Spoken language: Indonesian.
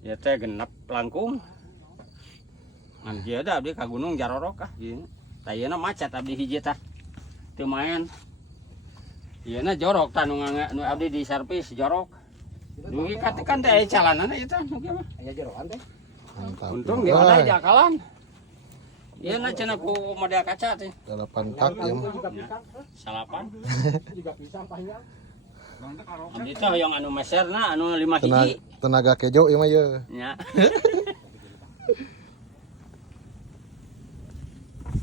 Ya teh genep langkung. Ngan dia da abdi ka gunung Jarorok kah ieu. Tah ieu macet abdi hiji tah. Teu maen. Ieu jorok tah nu abdi di servis jorok. Dugi kan teh aya calanana ieu tah nu kieu mah. Aya jeroan teh. Mantap. Untung dia ada di akalan. Ieu cenah ku model kaca teh. 8 tak ya mah. Salapan. Juga pisang panjang. Abdi teh hoyong anu meserna anu 5 hiji. Tenaga kejo ieu mah ieu. Nya.